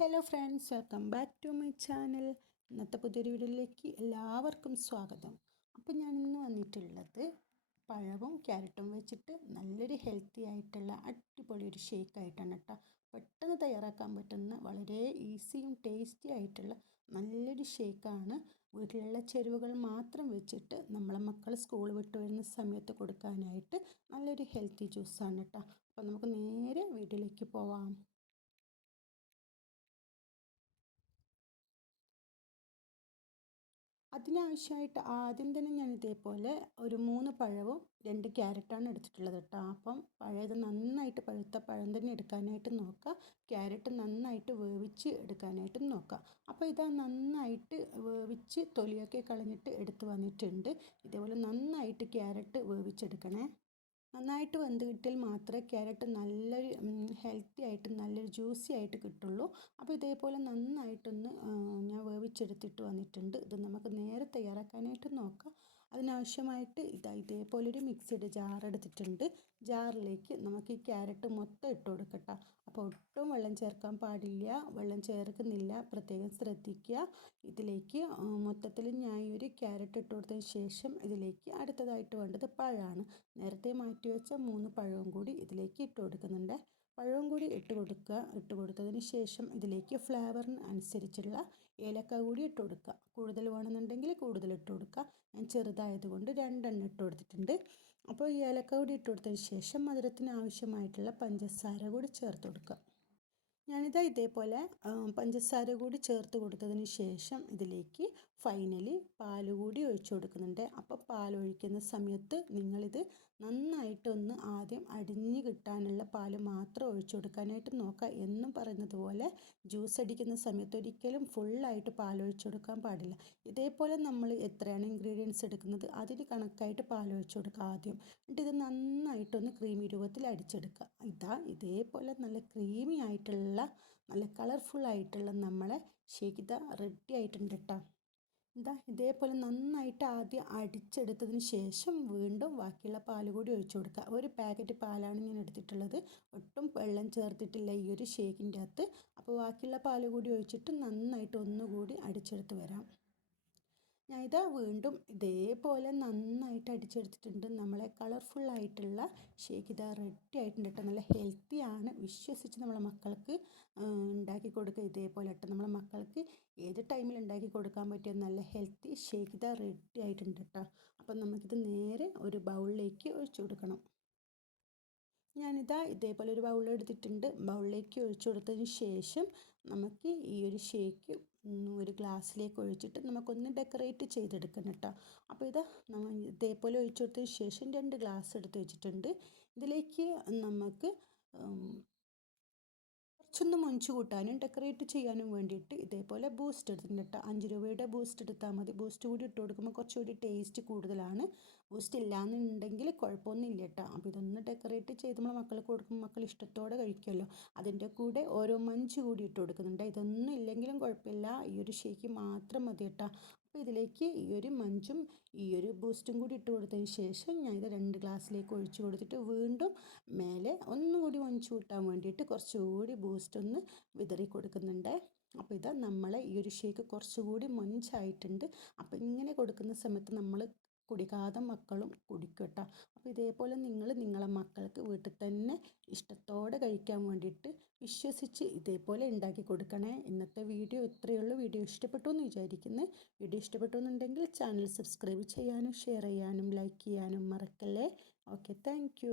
Hello friends welcome back to my channel. ഇന്നത്തെ പുതിയൊരു വീഡിയോയിലേക്ക് എല്ലാവർക്കും സ്വാഗതം. അപ്പോൾ ഞാൻ ഇന്ന് വന്നിട്ടുള്ളത് പഴവും ക്യാരറ്റും വെച്ചിട്ട് നല്ലൊരു ഹെൽത്തി ആയിട്ടുള്ള അടിപൊളി ഒരു ഷേക്ക് ആയിട്ടാണ് കേട്ടോ. പെട്ടെന്ന് തയ്യാറാക്കാൻ പറ്റുന്ന വളരെ ഈസിയും ടേസ്റ്റി ആയിട്ടുള്ള നല്ലൊരു ഷേക്കാണ്. വീട്ടിലുള്ള ചെരുവുകൾ മാത്രം വെച്ചിട്ട് നമ്മളെ മക്കൾ സ്കൂൾ വിട്ട് വരുന്ന സമയത്ത് കൊടുക്കാനായിട്ട് നല്ലൊരു ഹെൽത്തി ജ്യൂസാണ് കേട്ടോ. അപ്പോൾ നമുക്ക് നേരെ വീട്ടിലേക്ക് പോവാം. അതിനാവശ്യമായിട്ട് ആദ്യം തന്നെ ഞാൻ ഇതേപോലെ ഒരു മൂന്ന് പഴവും രണ്ട് ക്യാരറ്റാണ് എടുത്തിട്ടുള്ളത് കേട്ടോ. അപ്പം പഴയത് നന്നായിട്ട് പഴുത്ത പഴം തന്നെ എടുക്കാനായിട്ട് നോക്കുക. ക്യാരറ്റ് നന്നായിട്ട് വേവിച്ച് എടുക്കാനായിട്ട് നോക്കുക. അപ്പോൾ ഇതാ നന്നായിട്ട് വേവിച്ച് തൊലിയൊക്കെ കളഞ്ഞിട്ട് എടുത്ത് വന്നിട്ടുണ്ട്. ഇതേപോലെ നന്നായിട്ട് ക്യാരറ്റ് വേവിച്ചെടുക്കണേ. നന്നായിട്ട് വെന്ത് കിട്ടിയാൽ മാത്രമേ ക്യാരറ്റ് നല്ലൊരു ഹെൽത്തി ആയിട്ട് നല്ലൊരു ജ്യൂസി ആയിട്ട് കിട്ടുള്ളൂ. അപ്പോൾ ഇതേപോലെ നന്നായിട്ടൊന്ന് ഞാൻ വേവിച്ചെടുത്തിട്ട് വന്നിട്ടുണ്ട്. ഇത് നമുക്ക് നേരെ തയ്യാറാക്കാനായിട്ട് നോക്കാം. അതിനാവശ്യമായിട്ട് ഇതാ ഇതേപോലൊരു മിക്സിയുടെ ജാർ എടുത്തിട്ടുണ്ട്. ജാറിലേക്ക് നമുക്ക് ഈ ക്യാരറ്റ് മൊത്തം ഇട്ട് കൊടുക്കട്ടോ. അപ്പോൾ ഒട്ടും വെള്ളം ചേർക്കാൻ പാടില്ല വെള്ളം ചേർക്കുന്നില്ല. പ്രത്യേകം ശ്രദ്ധിക്കുക. ഇതിലേക്ക് മൊത്തത്തിൽ ഞാൻ ഈ ഒരു ക്യാരറ്റ് ഇട്ട് കൊടുത്തതിന് ശേഷം ഇതിലേക്ക് അടുത്തതായിട്ട് വേണ്ടത് പഴമാണ്. നേരത്തെ മാറ്റി വെച്ച മൂന്ന് പഴവും കൂടി ഇതിലേക്ക് ഇട്ട് കൊടുക്കുന്നുണ്ട്. പഴവും കൂടി ഇട്ട് കൊടുക്കുക. ഇട്ട് കൊടുത്തതിന് ശേഷം ഇതിലേക്ക് ഫ്ലേവറിന് അനുസരിച്ചുള്ള ഏലക്ക കൂടി ഇട്ട് കൊടുക്കുക. കൂടുതൽ വേണമെന്നുണ്ടെങ്കിൽ കൂടുതൽ ഇട്ട് കൊടുക്കുക. ഞാൻ ചെറുതായതുകൊണ്ട് രണ്ടെണ്ണം ഇട്ട് കൊടുത്തിട്ടുണ്ട്. അപ്പോൾ ഈ ഏലക്ക കൂടി ഇട്ട് കൊടുത്തതിന് ശേഷം മധുരത്തിന് ആവശ്യമായിട്ടുള്ള പഞ്ചസാര കൂടി ചേർത്ത് കൊടുക്കുക. ഞാനിതാ ഇതേപോലെ പഞ്ചസാര കൂടി ചേർത്ത് കൊടുത്തതിന് ശേഷം ഇതിലേക്ക് ഫൈനലി പാൽ കൂടി ഒഴിച്ചു കൊടുക്കുന്നുണ്ട്. അപ്പോൾ പാൽ ഒഴിക്കുന്ന സമയത്ത് നിങ്ങളിത് നന്നായിട്ടൊന്ന് ആദ്യം അടിഞ്ഞ് കിട്ടാനുള്ള പാൽ മാത്രം ഒഴിച്ചു കൊടുക്കാനായിട്ട് നോക്കുക. എന്നും പറയുന്നത് പോലെ ജ്യൂസ് അടിക്കുന്ന സമയത്ത് ഒരിക്കലും ഫുള്ളായിട്ട് പാൽ ഒഴിച്ചു കൊടുക്കാൻ പാടില്ല. ഇതേപോലെ നമ്മൾ എത്രയാണ് ഇൻഗ്രീഡിയൻസ് എടുക്കുന്നത് അതിന് കണക്കായിട്ട് പാൽ ഒഴിച്ചു കൊടുക്കുക ആദ്യം. എന്നിട്ട് ഇത് നന്നായിട്ടൊന്ന് ക്രീമി രൂപത്തിൽ അടിച്ചെടുക്കുക. ഇതാ ഇതേപോലെ നല്ല ക്രീമി ആയിട്ടുള്ള നല്ല കളർഫുൾ ആയിട്ടുള്ള നമ്മളെ ഷേക്ക് ഇതാ റെഡി ആയിട്ടുണ്ട് കേട്ടോ എന്താ ഇതേപോലെ നന്നായിട്ട് ആദ്യം അടിച്ചെടുത്തതിന് ശേഷം വീണ്ടും ബാക്കിയുള്ള പാൽ കൂടി ഒഴിച്ചു കൊടുക്കുക. ഒരു പാക്കറ്റ് പാലാണ് ഞാൻ എടുത്തിട്ടുള്ളത്. ഒട്ടും വെള്ളം ചേർത്തിട്ടില്ല ഈ ഒരു ഷേക്കിന്റെ അകത്ത്. അപ്പോൾ ബാക്കിയുള്ള പാൽ കൂടി ഒഴിച്ചിട്ട് നന്നായിട്ട് ഒന്നുകൂടി അടിച്ചെടുത്ത് വരാം. ഞാൻ ഇതാ വീണ്ടും ഇതേപോലെ നന്നായിട്ട് അടിച്ചെടുത്തിട്ടുണ്ട്. നമ്മളെ ആയിട്ടുള്ള ഷേക്ക് ഇതാ റെഡി ആയിട്ടുണ്ട് നല്ല ഹെൽത്തി ആണ്. വിശ്വസിച്ച് നമ്മളെ മക്കൾക്ക് ഉണ്ടാക്കി കൊടുക്കുക. ഇതേപോലെ കേട്ടോ. നമ്മളെ മക്കൾക്ക് ഏത് ടൈമിൽ ഉണ്ടാക്കി കൊടുക്കാൻ പറ്റിയ നല്ല ഹെൽത്തി ഷേക്ക് ഇതാ റെഡി ആയിട്ടുണ്ട് കേട്ടോ. അപ്പം നമുക്കിത് നേരെ ഒരു ബൗളിലേക്ക് ഒഴിച്ചു കൊടുക്കണം. ഞാനിതാ ഇതേപോലെ ഒരു ബൗൾ എടുത്തിട്ടുണ്ട്. ബൗളിലേക്ക് ഒഴിച്ചു കൊടുത്തതിന് ശേഷം നമുക്ക് ഈ ഒരു ഷേക്ക് ഒരു ഗ്ലാസ്സിലേക്ക് ഒഴിച്ചിട്ട് നമുക്കൊന്ന് ഡെക്കറേറ്റ് ചെയ്തെടുക്കണം കേട്ടോ. അപ്പോൾ ഇത് നമ്മൾ ഇതേപോലെ ഒഴിച്ചു കൊടുത്തതിന് ശേഷം രണ്ട് ഗ്ലാസ് എടുത്ത് വെച്ചിട്ടുണ്ട്. ഇതിലേക്ക് നമുക്ക് കുറച്ചൊന്ന് മൊഞ്ച് കൂട്ടാനും ഡെക്കറേറ്റ് ചെയ്യാനും വേണ്ടിയിട്ട് ഇതേപോലെ ബൂസ്റ്റ് എടുത്തിട്ടുണ്ട് കേട്ടോ അഞ്ച് രൂപയുടെ ബൂസ്റ്റ് എടുത്താൽ മതി. ബൂസ്റ്റ് കൂടി ഇട്ട് കൊടുക്കുമ്പോൾ കുറച്ചുകൂടി ടേസ്റ്റ് കൂടുതലാണ്. ബൂസ്റ്റ് ഇല്ലാന്നുണ്ടെങ്കിൽ കുഴപ്പമൊന്നുമില്ല കേട്ടോ അപ്പോൾ ഇതൊന്ന് ഡെക്കറേറ്റ് ചെയ്ത് നമ്മൾ മക്കൾക്ക് കൊടുക്കുമ്പോൾ മക്കൾ ഇഷ്ടത്തോടെ കഴിക്കുമല്ലോ. അതിന്റെ കൂടെ ഓരോ മഞ്ച് കൂടി ഇട്ട് കൊടുക്കുന്നുണ്ട്. ഇതൊന്നും ഇല്ലെങ്കിലും കുഴപ്പമില്ല. ഈ ഒരു ഷേക്ക് മാത്രം മതി കേട്ടോ അപ്പോൾ ഇതിലേക്ക് ഈ ഒരു മഞ്ചും ഈ ഒരു ബൂസ്റ്റും കൂടി ഇട്ട് കൊടുത്തതിന് ശേഷം ഞാൻ ഇത് രണ്ട് ഗ്ലാസ്സിലേക്ക് ഒഴിച്ച് കൊടുത്തിട്ട് വീണ്ടും മേലെ ഒന്നുകൂടി മഞ്ച് കൂട്ടാൻ വേണ്ടിയിട്ട് കുറച്ചുകൂടി ബൂസ്റ്റ് ഒന്ന് വിതറി കൊടുക്കുന്നുണ്ട്. അപ്പോൾ ഇത് നമ്മൾ ഈ ഒരു ഷേക്ക് കുറച്ചുകൂടി മൊഞ്ചായിട്ടുണ്ട്. അപ്പോൾ ഇങ്ങനെ കൊടുക്കുന്ന സമയത്ത് നമ്മൾ കുടിക്കാതെ മക്കളും കുടിക്കും കേട്ടോ. അപ്പോൾ ഇതേപോലെ നിങ്ങൾ നിങ്ങളെ മക്കൾക്ക് വീട്ടിൽ തന്നെ ഇഷ്ടത്തോടെ കഴിക്കാൻ വേണ്ടിയിട്ട് വിശ്വസിച്ച് ഇതേപോലെ ഉണ്ടാക്കി കൊടുക്കണേ. ഇന്നത്തെ വീഡിയോ ഇത്രയേ ഉള്ളൂ. വീഡിയോ ഇഷ്ടപ്പെട്ടു എന്ന് വിചാരിക്കുന്നു. വീഡിയോ ഇഷ്ടപ്പെട്ടു എന്നുണ്ടെങ്കിൽ ചാനൽ സബ്സ്ക്രൈബ് ചെയ്യാനും ഷെയർ ചെയ്യാനും ലൈക്ക് ചെയ്യാനും മറക്കല്ലേ. Okay thank